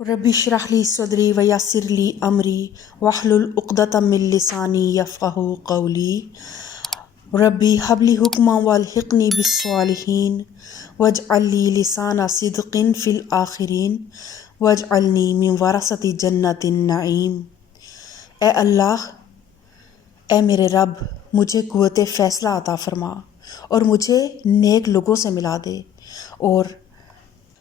ربی اشرح لی صدری ویسر لی امری واحلل عقدۃ من لسانی یفقہوا قولی ربی ہب لی حکما والحقنی بالصالحین واجعل لی لسان صدق فی الآخرین واجعلنی من ورثۃ جنۃ النعیم۔ اے اللہ، اے میرے رب، مجھے قوت فیصلہ عطا فرما اور مجھے نیک لوگوں سے ملا دے، اور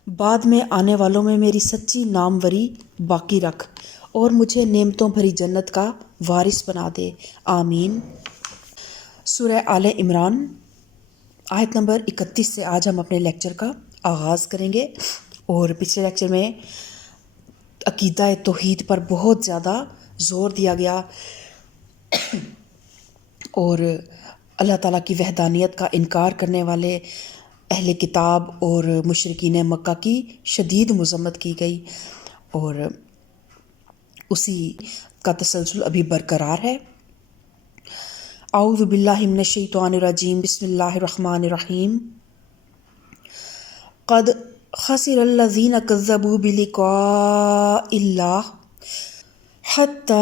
بعد میں آنے والوں میں میری سچی ناموری باقی رکھ، اور مجھے نعمتوں بھری جنت کا وارث بنا دے، آمین۔ سورہ آل عمران آیت نمبر 31 سے آج ہم اپنے لیکچر کا آغاز کریں گے، اور پچھلے لیکچر میں عقیدہ توحید پر بہت زیادہ زور دیا گیا اور اللہ تعالیٰ کی وحدانیت کا انکار کرنے والے اہل کتاب اور مشرکین مکہ کی شدید مذمت کی گئی، اور اسی کا تسلسل ابھی برقرار ہے۔ اعوذ باللہ من الشیطان الرجیم، بسم اللہ الرحمن الرحیم۔ قد خسر الذین کذبوا بلقاء اللہ حتی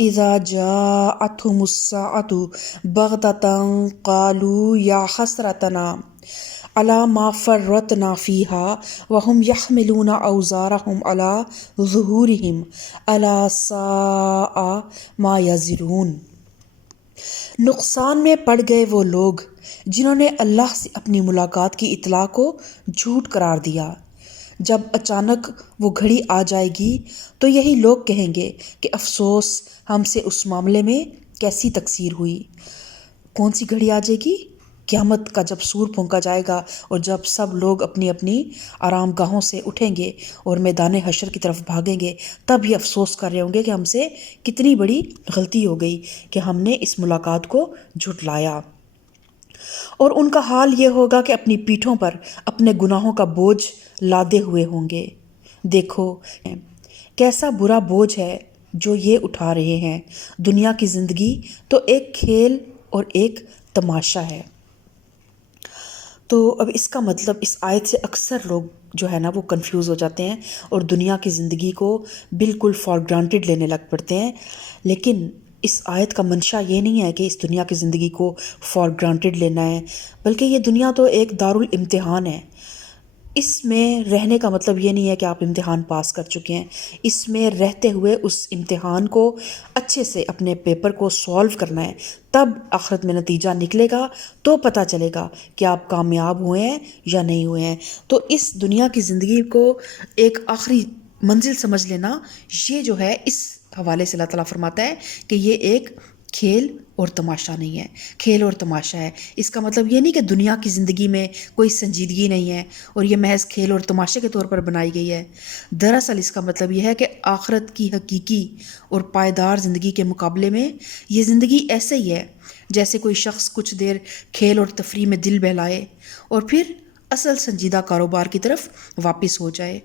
اذا جاءتهم الساعة بغتة قالوا یا حسرتنا علی ما فرطنا فیہا وہم یحملون اوزارہم علی ظہورہم الا ساء ما یزرون۔ نقصان میں پڑ گئے وہ لوگ جنہوں نے اللہ سے اپنی ملاقات کی اطلاع کو جھوٹ قرار دیا۔ جب اچانک وہ گھڑی آ جائے گی تو یہی لوگ کہیں گے کہ افسوس ہم سے اس معاملے میں کیسی تقصیر ہوئی۔ کون سی گھڑی آ جائے گی؟ قیامت کا جب سور پھونکا جائے گا اور جب سب لوگ اپنی اپنی آرام گاہوں سے اٹھیں گے اور میدان حشر کی طرف بھاگیں گے، تب یہ افسوس کر رہے ہوں گے کہ ہم سے کتنی بڑی غلطی ہو گئی کہ ہم نے اس ملاقات کو جھٹلایا۔ اور ان کا حال یہ ہوگا کہ اپنی پیٹھوں پر اپنے گناہوں کا بوجھ لادے ہوئے ہوں گے۔ دیکھو کیسا برا بوجھ ہے جو یہ اٹھا رہے ہیں۔ دنیا کی زندگی تو ایک کھیل اور ایک تماشا ہے۔ تو اب اس کا مطلب اس آیت سے اکثر لوگ جو ہے نا وہ کنفیوز ہو جاتے ہیں اور دنیا کی زندگی کو بالکل فار گرانٹیڈ لینے لگ پڑتے ہیں، لیکن اس آیت کا منشا یہ نہیں ہے کہ اس دنیا کی زندگی کو فار گرانٹیڈ لینا ہے، بلکہ یہ دنیا تو ایک دارالامتحان ہے۔ اس میں رہنے کا مطلب یہ نہیں ہے کہ آپ امتحان پاس کر چکے ہیں، اس میں رہتے ہوئے اس امتحان کو اچھے سے اپنے پیپر کو سولو کرنا ہے، تب آخرت میں نتیجہ نکلے گا تو پتہ چلے گا کہ آپ کامیاب ہوئے ہیں یا نہیں ہوئے ہیں۔ تو اس دنیا کی زندگی کو ایک آخری منزل سمجھ لینا، یہ جو ہے اس حوالے سے اللہ تعالیٰ فرماتا ہے کہ یہ ایک کھیل اور تماشا نہیں ہے، کھیل اور تماشا ہے۔ اس کا مطلب یہ نہیں کہ دنیا کی زندگی میں کوئی سنجیدگی نہیں ہے اور یہ محض کھیل اور تماشے کے طور پر بنائی گئی ہے۔ دراصل اس کا مطلب یہ ہے کہ آخرت کی حقیقی اور پائیدار زندگی کے مقابلے میں یہ زندگی ایسے ہی ہے جیسے کوئی شخص کچھ دیر کھیل اور تفریح میں دل بہلائے اور پھر اصل سنجیدہ کاروبار کی طرف واپس ہو جائے۔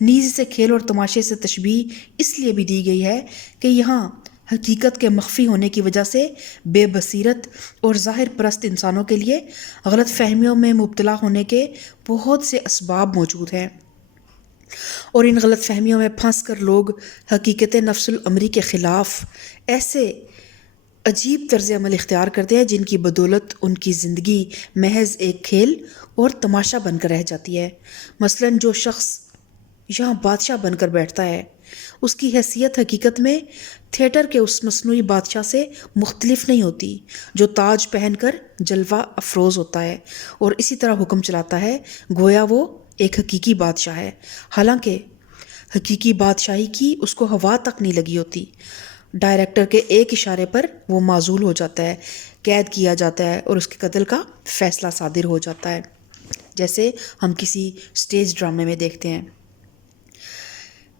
نیز اسے کھیل اور تماشے سے تشبیہ اس لیے بھی دی گئی ہے کہ یہاں حقیقت کے مخفی ہونے کی وجہ سے بے بصیرت اور ظاہر پرست انسانوں کے لیے غلط فہمیوں میں مبتلا ہونے کے بہت سے اسباب موجود ہیں، اور ان غلط فہمیوں میں پھنس کر لوگ حقیقت نفس الامری کے خلاف ایسے عجیب طرز عمل اختیار کرتے ہیں جن کی بدولت ان کی زندگی محض ایک کھیل اور تماشا بن کر رہ جاتی ہے۔ مثلاً جو شخص یہاں بادشاہ بن کر بیٹھتا ہے، اس کی حیثیت حقیقت میں تھیٹر کے اس مصنوعی بادشاہ سے مختلف نہیں ہوتی جو تاج پہن کر جلوہ افروز ہوتا ہے اور اسی طرح حکم چلاتا ہے گویا وہ ایک حقیقی بادشاہ ہے، حالانکہ حقیقی بادشاہی کی اس کو ہوا تک نہیں لگی ہوتی۔ ڈائریکٹر کے ایک اشارے پر وہ معزول ہو جاتا ہے، قید کیا جاتا ہے اور اس کے قتل کا فیصلہ صادر ہو جاتا ہے، جیسے ہم کسی سٹیج ڈرامے میں دیکھتے ہیں۔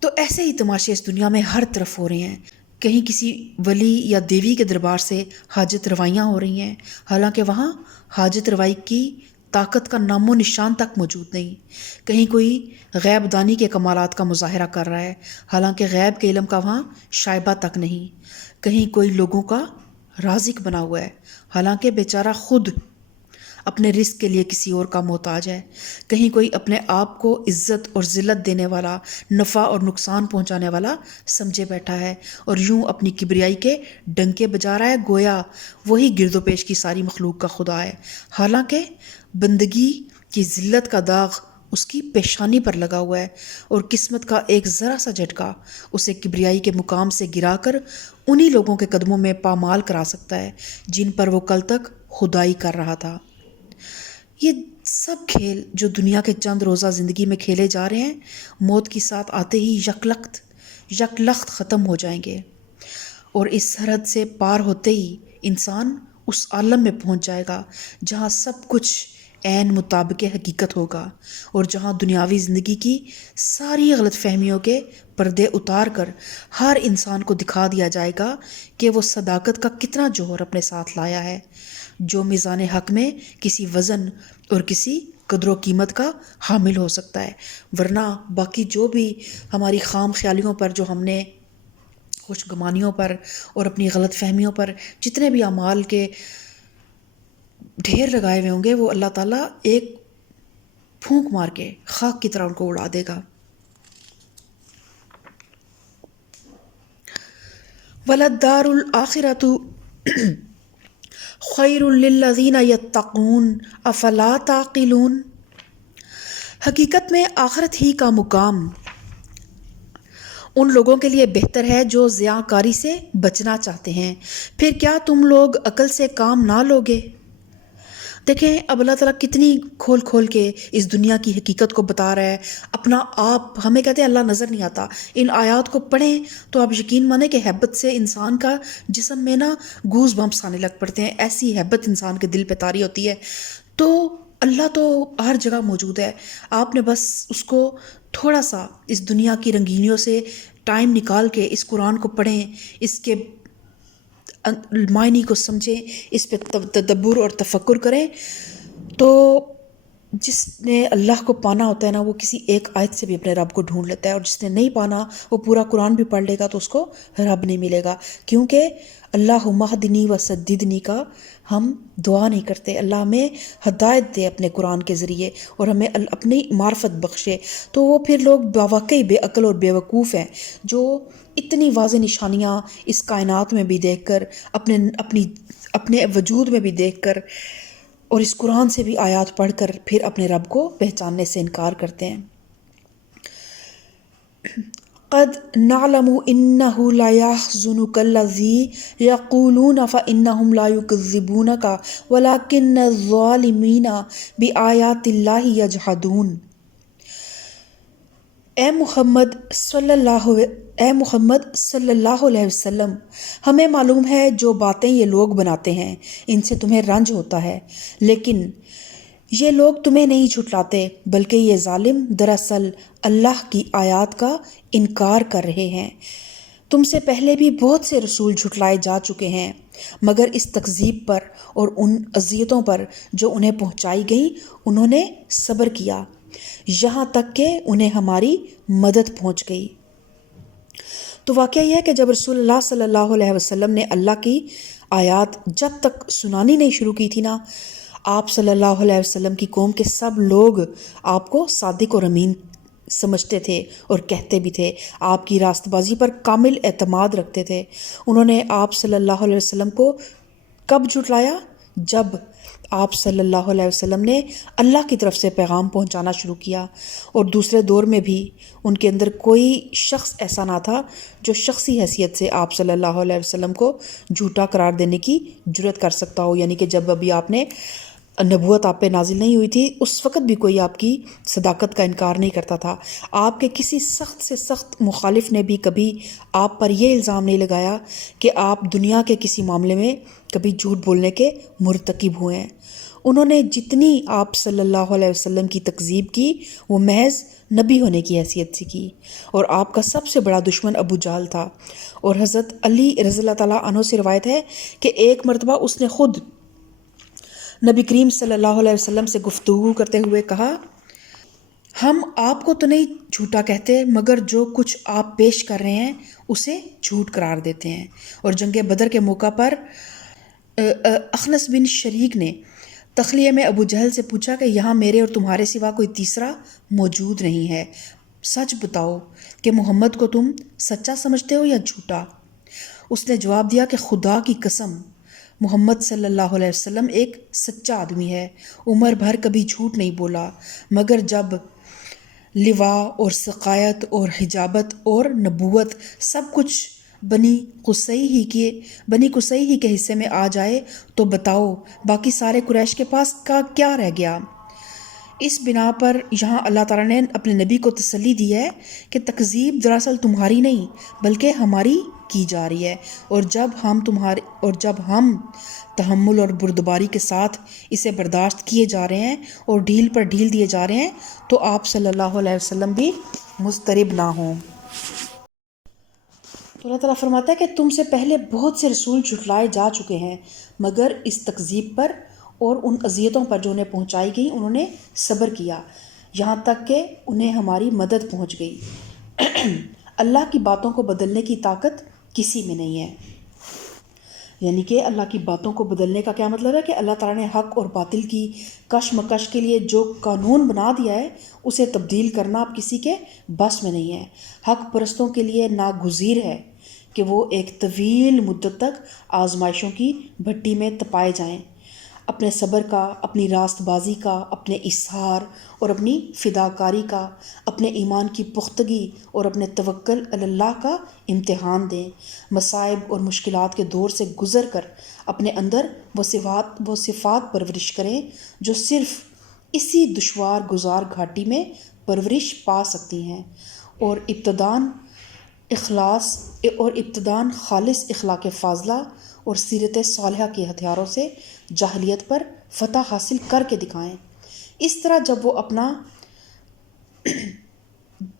تو ایسے ہی تماشے اس دنیا میں ہر طرف ہو رہے ہیں۔ کہیں کسی ولی یا دیوی کے دربار سے حاجت روائیاں ہو رہی ہیں، حالانکہ وہاں حاجت روائی کی طاقت کا نام و نشان تک موجود نہیں۔ کہیں کوئی غیب دانی کے کمالات کا مظاہرہ کر رہا ہے، حالانکہ غیب کے علم کا وہاں شائبہ تک نہیں۔ کہیں کوئی لوگوں کا رازق بنا ہوا ہے، حالانکہ بیچارہ خود اپنے رزق کے لیے کسی اور کا محتاج ہے، کہیں کوئی اپنے آپ کو عزت اور ذلت دینے والا، نفع اور نقصان پہنچانے والا سمجھے بیٹھا ہے اور یوں اپنی کبریائی کے ڈنکے بجا رہا ہے گویا وہی گرد و پیش کی ساری مخلوق کا خدا ہے، حالانکہ بندگی کی ذلت کا داغ اس کی پیشانی پر لگا ہوا ہے اور قسمت کا ایک ذرا سا جھٹکا اسے کبریائی کے مقام سے گرا کر انہی لوگوں کے قدموں میں پامال کرا سکتا ہے جن پر وہ کل تک خدائی کر رہا تھا۔ یہ سب کھیل جو دنیا کے چند روزہ زندگی میں کھیلے جا رہے ہیں، موت کی ساتھ آتے ہی یک لخت ختم ہو جائیں گے، اور اس سرحد سے پار ہوتے ہی انسان اس عالم میں پہنچ جائے گا جہاں سب کچھ عین مطابق حقیقت ہوگا، اور جہاں دنیاوی زندگی کی ساری غلط فہمیوں کے پردے اتار کر ہر انسان کو دکھا دیا جائے گا کہ وہ صداقت کا کتنا جوہر اپنے ساتھ لایا ہے، جو میزان حق میں کسی وزن اور کسی قدر و قیمت کا حامل ہو سکتا ہے، ورنہ باقی جو بھی ہماری خام خیالیوں پر، جو ہم نے خوش گمانیوں پر اور اپنی غلط فہمیوں پر جتنے بھی اعمال کے ڈھیر لگائے ہوئے ہوں گے، وہ اللہ تعالیٰ ایک پھونک مار کے خاک کی طرح ان کو اڑا دے گا۔ وَلَلدَّارُ الْآخِرَةُ خَيْرٌ لِلَّذِينَ يَتَّقُونَ أَفَلَا تَعْقِلُونَ۔ حقیقت میں آخرت ہی کا مقام ان لوگوں کے لیے بہتر ہے جو ضیاءکاری سے بچنا چاہتے ہیں، پھر کیا تم لوگ عقل سے کام نہ لوگے؟ دیکھیں اب اللہ تعالیٰ کتنی کھول کھول کے اس دنیا کی حقیقت کو بتا رہا ہے، اپنا آپ ہمیں کہتے ہیں اللہ نظر نہیں آتا، ان آیات کو پڑھیں تو آپ یقین مانیں کہ ہیبت سے انسان کا جسم میں نا گوز بمپس آنے لگ پڑتے ہیں، ایسی ہیبت انسان کے دل پہ طاری ہوتی ہے۔ تو اللہ تو ہر جگہ موجود ہے، آپ نے بس اس کو تھوڑا سا اس دنیا کی رنگینیوں سے ٹائم نکال کے اس قرآن کو پڑھیں، اس کے معنی کو سمجھیں، اس پہ تدبر اور تفکر کریں، تو جس نے اللہ کو پانا ہوتا ہے نا، وہ کسی ایک آیت سے بھی اپنے رب کو ڈھونڈ لیتا ہے، اور جس نے نہیں پانا وہ پورا قرآن بھی پڑھ لے گا تو اس کو رب نہیں ملے گا، کیونکہ اللہ مہدنی و سددنی کا ہم دعا نہیں کرتے، اللہ ہمیں ہدایت دے اپنے قرآن کے ذریعے اور ہمیں اپنی معرفت بخشے۔ تو وہ پھر لوگ واقعی بے عقل اور بے وقوف ہیں جو اتنی واضح نشانیاں اس کائنات میں بھی دیکھ کر، اپنے وجود میں بھی دیکھ کر اور اس قرآن سے بھی آیات پڑھ کر پھر اپنے رب کو پہچاننے سے انکار کرتے ہیں۔ قد نعلم انه لا يحزنك الذي يقولون فانهم لا يكذبونك ولكن الظالمين بآيات الله يجحدون۔ اے محمد صلی اللہ علیہ وسلم، ہمیں معلوم ہے جو باتیں یہ لوگ بناتے ہیں ان سے تمہیں رنج ہوتا ہے، لیکن یہ لوگ تمہیں نہیں جھٹلاتے بلکہ یہ ظالم دراصل اللہ کی آیات کا انکار کر رہے ہیں۔ تم سے پہلے بھی بہت سے رسول جھٹلائے جا چکے ہیں، مگر اس تکذیب پر اور ان اذیتوں پر جو انہیں پہنچائی گئیں انہوں نے صبر کیا، یہاں تک کہ انہیں ہماری مدد پہنچ گئی۔ تو واقعہ یہ ہے کہ جب رسول اللہ صلی اللہ علیہ وسلم نے اللہ کی آیات جب تک سنانی نہیں شروع کی تھی نا، آپ صلی اللہ علیہ وسلم کی قوم کے سب لوگ آپ کو صادق اور امین سمجھتے تھے اور کہتے بھی تھے، آپ کی راست بازی پر کامل اعتماد رکھتے تھے۔ انہوں نے آپ صلی اللہ علیہ وسلم کو کب جھٹلایا؟ جب آپ صلی اللہ علیہ وسلم نے اللہ کی طرف سے پیغام پہنچانا شروع کیا، اور دوسرے دور میں بھی ان کے اندر کوئی شخص ایسا نہ تھا جو شخصی حیثیت سے آپ صلی اللہ علیہ وسلم کو جھوٹا قرار دینے کی جرت کر سکتا ہو، یعنی کہ جب ابھی آپ نے نبوت آپ پہ نازل نہیں ہوئی تھی اس وقت بھی کوئی آپ کی صداقت کا انکار نہیں کرتا تھا۔ آپ کے کسی سخت سے سخت مخالف نے بھی کبھی آپ پر یہ الزام نہیں لگایا کہ آپ دنیا کے کسی معاملے میں کبھی جھوٹ بولنے کے مرتکب ہوئے ہیں۔ انہوں نے جتنی آپ صلی اللہ علیہ وسلم کی تکذیب کی وہ محض نبی ہونے کی حیثیت سے کی، اور آپ کا سب سے بڑا دشمن ابو جہل تھا۔ اور حضرت علی رضی اللہ تعالیٰ عنہ سے روایت ہے کہ ایک مرتبہ اس نے خود نبی کریم صلی اللہ علیہ وسلم سے گفتگو کرتے ہوئے کہا، ہم آپ کو تو نہیں جھوٹا کہتے مگر جو کچھ آپ پیش کر رہے ہیں اسے جھوٹ قرار دیتے ہیں۔ اور جنگ بدر کے موقع پر اخنس بن شریک نے تخلیہ میں ابو جہل سے پوچھا کہ یہاں میرے اور تمہارے سوا کوئی تیسرا موجود نہیں ہے، سچ بتاؤ کہ محمد کو تم سچا سمجھتے ہو یا جھوٹا؟ اس نے جواب دیا کہ خدا کی قسم، محمد صلی اللہ علیہ وسلم ایک سچا آدمی ہے، عمر بھر کبھی جھوٹ نہیں بولا، مگر جب لواء اور سقائیت اور حجابت اور نبوت سب کچھ بنی قصی ہی کے حصے میں آ جائے تو بتاؤ باقی سارے قریش کے پاس کا کیا رہ گیا؟ اس بنا پر یہاں اللہ تعالیٰ نے اپنے نبی کو تسلی دی ہے کہ تکذیب دراصل تمہاری نہیں بلکہ ہماری کی جا رہی ہے، اور جب ہم تحمل اور بردباری کے ساتھ اسے برداشت کیے جا رہے ہیں اور ڈھیل پر ڈھیل دیے جا رہے ہیں تو آپ صلی اللہ علیہ وسلم بھی مضطرب نہ ہوں۔ تو اللہ تعالیٰ فرماتا ہے کہ تم سے پہلے بہت سے رسول جھٹلائے جا چکے ہیں، مگر اس تکذیب پر اور ان اذیتوں پر جو انہیں پہنچائی گئی انہوں نے صبر کیا، یہاں تک کہ انہیں ہماری مدد پہنچ گئی۔ اللہ کی باتوں کو بدلنے کی طاقت کسی میں نہیں ہے۔ یعنی کہ اللہ کی باتوں کو بدلنے کا کیا مطلب ہے کہ اللہ تعالیٰ نے حق اور باطل کی کشمکش کے لیے جو قانون بنا دیا ہے اسے تبدیل کرنا اب کسی کے بس میں نہیں ہے۔ حق پرستوں کے لیے ناگزیر ہے کہ وہ ایک طویل مدت تک آزمائشوں کی بھٹی میں تپائے جائیں، اپنے صبر کا، اپنی راست بازی کا، اپنے اصرار اور اپنی فداکاری کا، اپنے ایمان کی پختگی اور اپنے توکل علی اللہ کا امتحان دیں، مصائب اور مشکلات کے دور سے گزر کر اپنے اندر وہ صفات پرورش کریں جو صرف اسی دشوار گزار گھاٹی میں پرورش پا سکتی ہیں، اور ابتداً خالص اخلاق فاضلہ اور سیرت صالحہ کے ہتھیاروں سے جاہلیت پر فتح حاصل کر کے دکھائیں۔ اس طرح جب وہ اپنا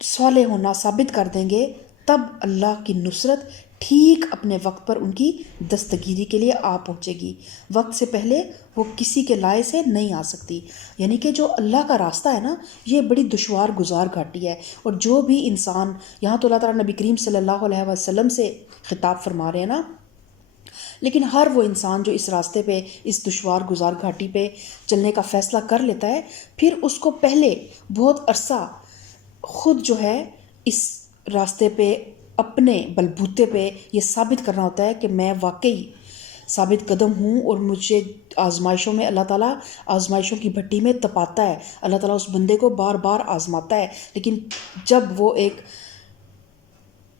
صالح ہونا ثابت کر دیں گے تب اللہ کی نصرت ٹھیک اپنے وقت پر ان کی دستگیری کے لیے آ پہنچے گی، وقت سے پہلے وہ کسی کے لائے سے نہیں آ سکتی۔ یعنی کہ جو اللہ کا راستہ ہے نا یہ بڑی دشوار گزار گھاٹی ہے، اور جو بھی انسان، یہاں تو اللہ تعالیٰ نبی کریم صلی اللہ علیہ وسلم سے خطاب فرما رہے ہیں نا، لیکن ہر وہ انسان جو اس راستے پہ، اس دشوار گزار گھاٹی پہ چلنے کا فیصلہ کر لیتا ہے، پھر اس کو پہلے بہت عرصہ خود جو ہے اس راستے پہ اپنے بلبوتے پہ یہ ثابت کرنا ہوتا ہے کہ میں واقعی ثابت قدم ہوں، اور مجھے آزمائشوں میں اللہ تعالیٰ آزمائشوں کی بھٹی میں تپاتا ہے، اللہ تعالیٰ اس بندے کو بار بار آزماتا ہے، لیکن جب وہ ایک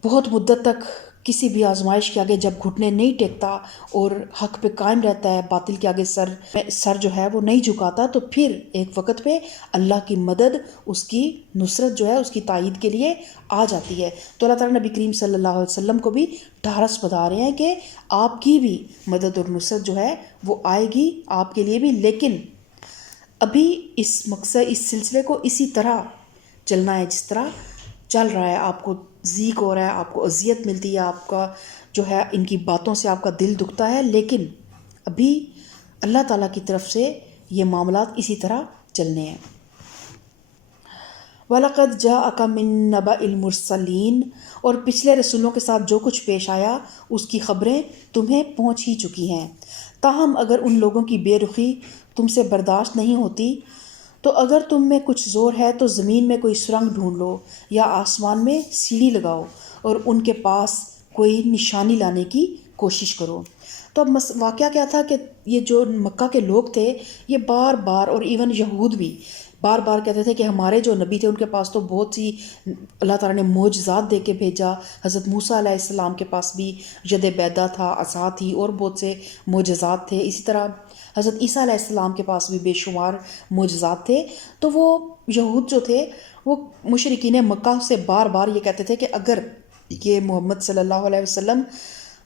بہت مدت تک کسی بھی آزمائش کے آگے جب گھٹنے نہیں ٹیکتا اور حق پہ قائم رہتا ہے، باطل کے آگے سر جو ہے وہ نہیں جھکاتا، تو پھر ایک وقت پہ اللہ کی مدد، اس کی نصرت جو ہے اس کی تائید کے لیے آ جاتی ہے۔ تو اللہ تعالیٰ نبی کریم صلی اللہ علیہ وسلم کو بھی ڈھارس بتا رہے ہیں کہ آپ کی بھی مدد اور نصرت جو ہے وہ آئے گی آپ کے لیے بھی، لیکن ابھی اس سلسلے کو اسی طرح چلنا ہے جس طرح چل رہا ہے۔ آپ کو ضیق ہو رہا ہے، آپ کو اذیت ملتی ہے، آپ کا جو ہے ان کی باتوں سے آپ کا دل دکھتا ہے، لیکن ابھی اللہ تعالیٰ کی طرف سے یہ معاملات اسی طرح چلنے ہیں۔ وَلَقَدْ جَاءَكَ مِن نَبَإِ الْمُرْسَلِينَ، اور پچھلے رسولوں کے ساتھ جو کچھ پیش آیا اس کی خبریں تمہیں پہنچ ہی چکی ہیں۔ تاہم اگر ان لوگوں کی بے رخی تم سے برداشت نہیں ہوتی تو اگر تم میں کچھ زور ہے تو زمین میں کوئی سرنگ ڈھونڈ لو یا آسمان میں سیڑھی لگاؤ اور ان کے پاس کوئی نشانی لانے کی کوشش کرو۔ تو اب واقعہ کیا تھا کہ یہ جو مکہ کے لوگ تھے یہ بار بار، اور ایون یہود بھی بار بار کہتے تھے کہ ہمارے جو نبی تھے ان کے پاس تو بہت سی اللہ تعالیٰ نے معجزات دے کے بھیجا، حضرت موسیٰ علیہ السلام کے پاس بھی ید بیضا تھا، عصا تھی، اور بہت سے معجزات تھے، اسی طرح حضرت عیسیٰ علیہ السلام کے پاس بھی بے شمار معجزات تھے۔ تو وہ یہود جو تھے وہ مشرکین مکہ سے بار بار یہ کہتے تھے کہ اگر یہ محمد صلی اللہ علیہ وسلم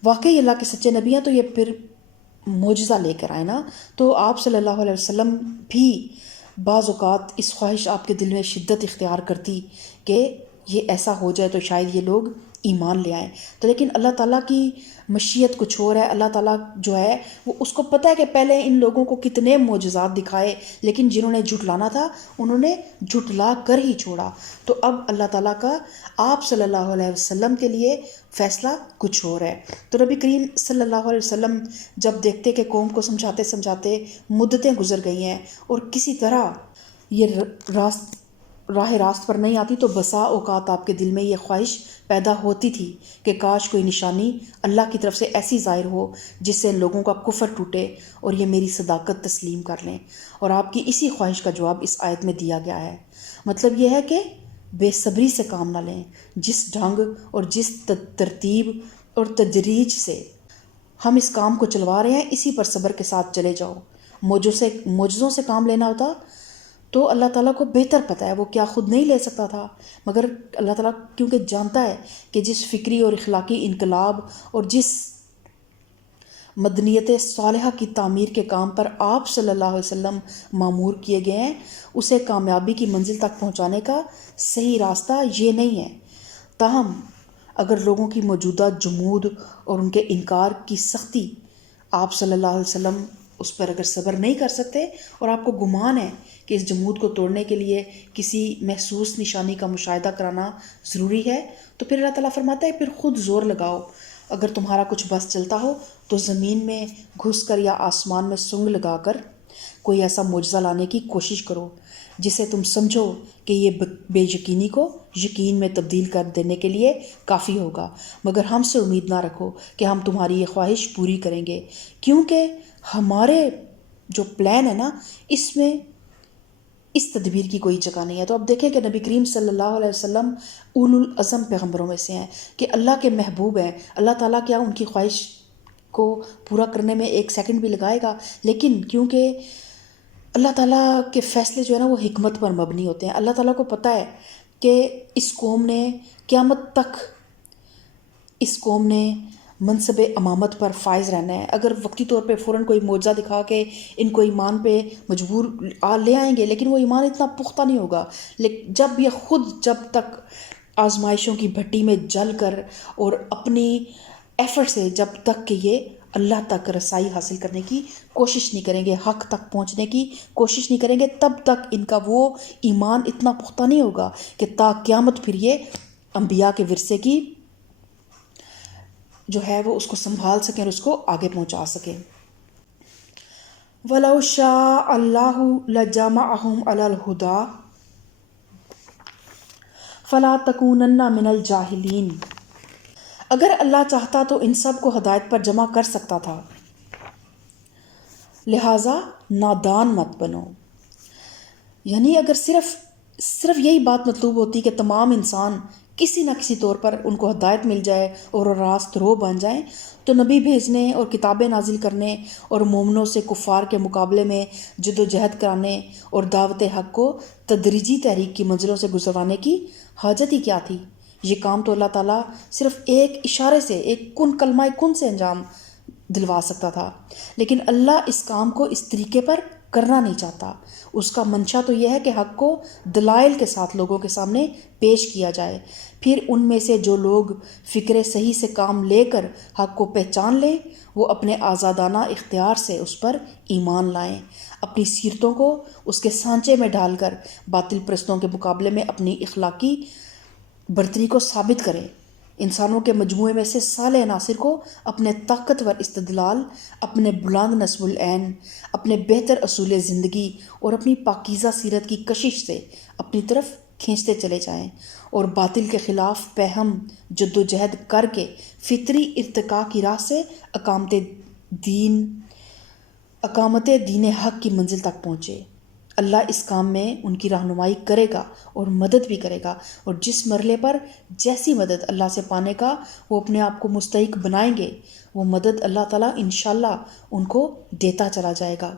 واقعی اللہ کے سچے نبی ہیں تو یہ پھر معجزہ لے کر آئے نا۔ تو آپ صلی اللہ علیہ وسلم بھی بعض اوقات اس خواہش آپ کے دل میں شدت اختیار کرتی کہ یہ ایسا ہو جائے تو شاید یہ لوگ ایمان لے آئیں۔ تو لیکن اللہ تعالیٰ کی مشیت کچھ اور ہے۔ اللہ تعالیٰ جو ہے وہ اس کو پتہ ہے کہ پہلے ان لوگوں کو کتنے معجزات دکھائے، لیکن جنہوں نے جھٹلانا تھا انہوں نے جھٹلا کر ہی چھوڑا۔ تو اب اللہ تعالیٰ کا آپ صلی اللہ علیہ وسلم کے لیے فیصلہ کچھ اور ہے۔ تو نبی کریم صلی اللہ علیہ وسلم جب دیکھتے کہ قوم کو سمجھاتے سمجھاتے مدتیں گزر گئی ہیں اور کسی طرح یہ راہ راست پر نہیں آتی، تو بسا اوقات آپ کے دل میں یہ خواہش پیدا ہوتی تھی کہ کاش کوئی نشانی اللہ کی طرف سے ایسی ظاہر ہو جس سے لوگوں کا کفر ٹوٹے اور یہ میری صداقت تسلیم کر لیں۔ اور آپ کی اسی خواہش کا جواب اس آیت میں دیا گیا ہے۔ مطلب یہ ہے کہ بے صبری سے کام نہ لیں۔ جس ڈھنگ اور جس ترتیب اور تدریج سے ہم اس کام کو چلوا رہے ہیں، اسی پر صبر کے ساتھ چلے جاؤ۔ معجزوں سے کام لینا ہوتا تو اللہ تعالیٰ کو بہتر پتہ ہے وہ کیا خود نہیں لے سکتا تھا، مگر اللہ تعالیٰ کیونکہ جانتا ہے کہ جس فکری اور اخلاقی انقلاب اور جس مدنیت صالحہ کی تعمیر کے کام پر آپ صلی اللہ علیہ وسلم مامور کیے گئے ہیں، اسے کامیابی کی منزل تک پہنچانے کا صحیح راستہ یہ نہیں ہے۔ تاہم اگر لوگوں کی موجودہ جمود اور ان کے انکار کی سختی، آپ صلی اللہ علیہ وسلم اس پر اگر صبر نہیں کر سکتے اور آپ کو گمان ہے کہ اس جمود کو توڑنے کے لیے کسی محسوس نشانی کا مشاہدہ کرانا ضروری ہے، تو پھر اللہ تعالیٰ فرماتا ہے پھر خود زور لگاؤ۔ اگر تمہارا کچھ بس چلتا ہو تو زمین میں گھس کر یا آسمان میں سنگ لگا کر کوئی ایسا معجزہ لانے کی کوشش کرو جسے تم سمجھو کہ یہ بے یقینی کو یقین میں تبدیل کر دینے کے لیے کافی ہوگا، مگر ہم سے امید نہ رکھو کہ ہم تمہاری یہ خواہش پوری کریں گے، کیونکہ ہمارے جو پلان ہے نا اس میں اس تدبیر کی کوئی جگہ نہیں ہے۔ تو اب دیکھیں کہ نبی کریم صلی اللہ علیہ وسلم اولو العزم پیغمبروں میں سے ہیں کہ اللہ کے محبوب ہیں۔ اللہ تعالیٰ کیا ان کی خواہش کو پورا کرنے میں ایک سیکنڈ بھی لگائے گا؟ لیکن کیونکہ اللہ تعالیٰ کے فیصلے جو ہے نا وہ حکمت پر مبنی ہوتے ہیں۔ اللہ تعالیٰ کو پتہ ہے کہ اس قوم نے منصب امامت پر فائز رہنا ہے۔ اگر وقتی طور پہ فوراً کوئی معجزہ دکھا کے ان کو ایمان پہ مجبور لے آئیں گے، لیکن وہ ایمان اتنا پختہ نہیں ہوگا۔ جب تک آزمائشوں کی بھٹی میں جل کر اور اپنی ایفرٹ سے جب تک کہ یہ اللہ تک رسائی حاصل کرنے کی کوشش نہیں کریں گے، حق تک پہنچنے کی کوشش نہیں کریں گے، تب تک ان کا وہ ایمان اتنا پختہ نہیں ہوگا کہ تا قیامت پھر یہ انبیاء کے ورثے کی جو ہے وہ اس کو سنبھال سکیں اور اس کو آگے پہنچا سکیں۔ وَلَوْ شَاءَ اللَّهُ لَجَمَعَهُمْ عَلَى الْهُدَى فَلَا تَكُونَنَّ مِنَ الْجَاهِلِينَ۔ اگر اللہ چاہتا تو ان سب کو ہدایت پر جمع کر سکتا تھا، لہٰذا نادان مت بنو۔ یعنی اگر صرف یہی بات مطلوب ہوتی کہ تمام انسان کسی نہ کسی طور پر ان کو ہدایت مل جائے اور راست رو بن جائیں، تو نبی بھیجنے اور کتابیں نازل کرنے اور مومنوں سے کفار کے مقابلے میں جد و جہد کرانے اور دعوت حق کو تدریجی تحریک کی منزلوں سے گزروانے کی حاجت ہی کیا تھی؟ یہ کام تو اللہ تعالیٰ صرف ایک اشارے سے، ایک کلمہ کن سے انجام دلوا سکتا تھا، لیکن اللہ اس کام کو اس طریقے پر کرنا نہیں چاہتا۔ اس کا منشا تو یہ ہے کہ حق کو دلائل کے ساتھ لوگوں کے سامنے پیش کیا جائے، پھر ان میں سے جو لوگ فکر صحیح سے کام لے کر حق کو پہچان لیں، وہ اپنے آزادانہ اختیار سے اس پر ایمان لائیں، اپنی سیرتوں کو اس کے سانچے میں ڈال کر باطل پرستوں کے مقابلے میں اپنی اخلاقی برتری کو ثابت کریں۔ انسانوں کے مجموعے میں سے صالح عناصر کو اپنے طاقتور استدلال، اپنے بلند نصب العین، اپنے بہتر اصول زندگی اور اپنی پاکیزہ سیرت کی کشش سے اپنی طرف کھینچتے چلے جائیں، اور باطل کے خلاف پہم جد و جہد کر کے فطری ارتقاء کی راہ سے اقامت دین حق کی منزل تک پہنچے۔ اللہ اس کام میں ان کی رہنمائی کرے گا اور مدد بھی کرے گا، اور جس مرحلے پر جیسی مدد اللہ سے پانے کا وہ اپنے آپ کو مستحق بنائیں گے، وہ مدد اللہ تعالیٰ انشاءاللہ ان کو دیتا چلا جائے گا۔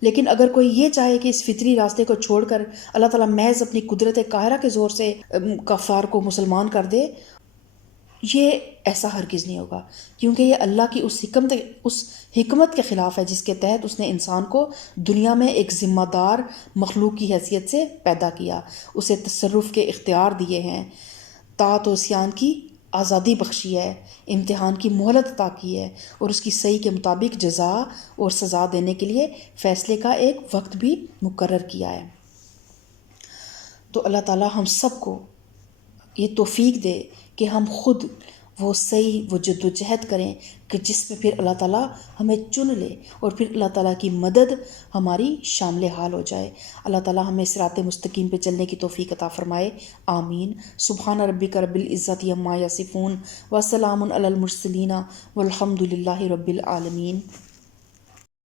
لیکن اگر کوئی یہ چاہے کہ اس فطری راستے کو چھوڑ کر اللہ تعالیٰ محض اپنی قدرت قاہرہ کے زور سے کفار کو مسلمان کر دے، یہ ایسا ہرگز نہیں ہوگا، کیونکہ یہ اللہ کی اس حکمت کے خلاف ہے جس کے تحت اس نے انسان کو دنیا میں ایک ذمہ دار مخلوق کی حیثیت سے پیدا کیا، اسے تصرف کے اختیار دیے ہیں، طاعت و عصیان کی آزادی بخشی ہے، امتحان کی مہلت عطا کی ہے، اور اس کی صحیح کے مطابق جزا اور سزا دینے کے لیے فیصلے کا ایک وقت بھی مقرر کیا ہے۔ تو اللہ تعالیٰ ہم سب کو یہ توفیق دے کہ ہم خود وہ صحیح وہ جد و جہد کریں کہ جس میں پھر اللہ تعالیٰ ہمیں چن لے اور پھر اللہ تعالیٰ کی مدد ہماری شامل حال ہو جائے۔ اللہ تعالیٰ ہمیں صراط مستقیم پہ چلنے کی توفیق عطا فرمائے، آمین۔ سبحان ربک رب العزت عما یصفون وسلام علی المرسلین والحمد للہ رب العالمین۔